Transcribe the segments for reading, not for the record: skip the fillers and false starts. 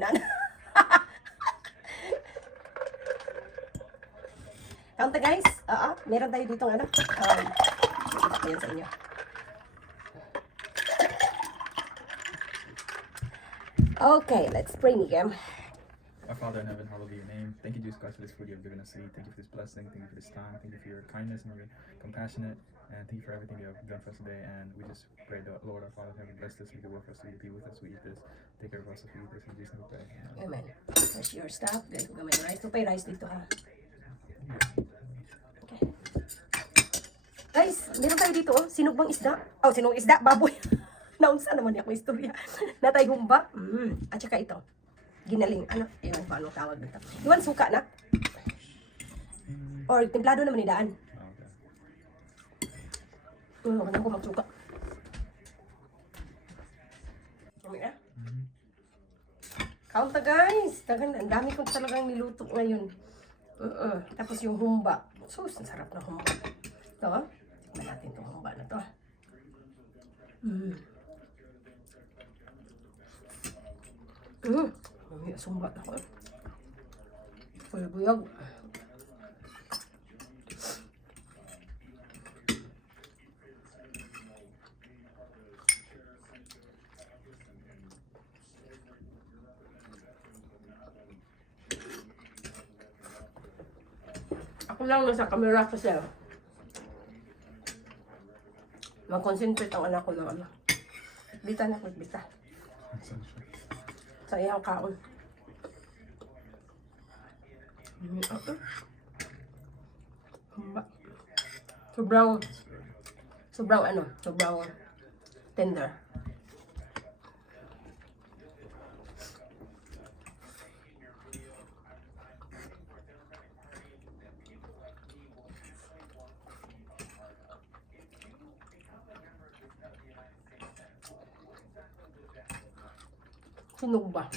na. Kaunta guys. Meron tayo dito ano. Ayan sa inyo. Okay, let's pray again. Our Father in heaven, hallowed be your name. Thank you, Jesus Christ, for this food you have given us to eat. Thank you for this blessing. Thank you for this time. Thank you for your kindness and your compassionate. And thank you for everything you have done for us today. And we just pray that, Lord, our Father in heaven, bless this. Make it work for us to be with us. We eat this. Take care of us if we eat this. In Jesus' name we pray. Amen. That's your stuff. Guys, huwag may rice. Ito pa yung rice dito ha. Okay. Guys, meron tayo dito oh. Sinugbang isda. Oh, sinong isda? Baboy. Naunsa naman niya ako istorya. Natay humba. At saka ito. Ginaling. Ano? Ewan pa anong tawag dito. Iwan suka na. Or templado naman ni daan. Magandang ko magsuka. Kami na. Kaunta guys. Ang dami kong talagang niluto ngayon. Tapos yung humba. Sus, ang sarap na humba. Ito. Tignan natin itong humba na to. May sumbat ako. Buyag-buyag. Ako lang nasa camera kasi mag-concentrate ang anak ko ng ano. Bita na ko, bita. Sa iyang kaon. Sobrang tender. Sunog ba?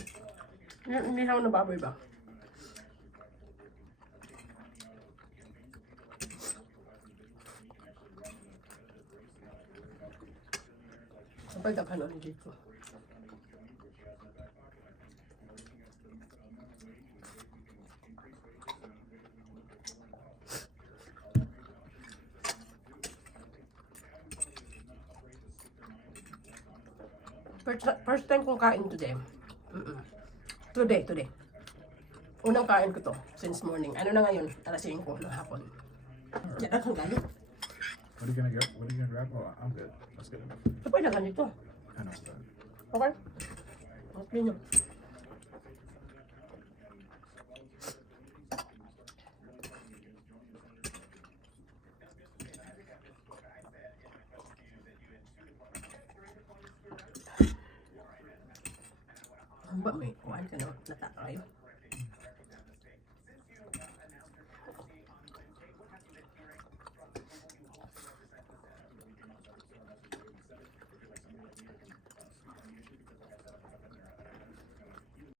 Hindi ako nababoy ba? Sabay ka paano dito. First time kong kain today. Today. Unang kain ko to since morning. Ano na ngayon? Alas 5 ng hapon. Yan ang galit. What are you gonna grab? Oh, I'm good. That's good enough. Kapag na ganito. I know it's good. Okay? Okay nyo. Ba may kuhan ka na natakay?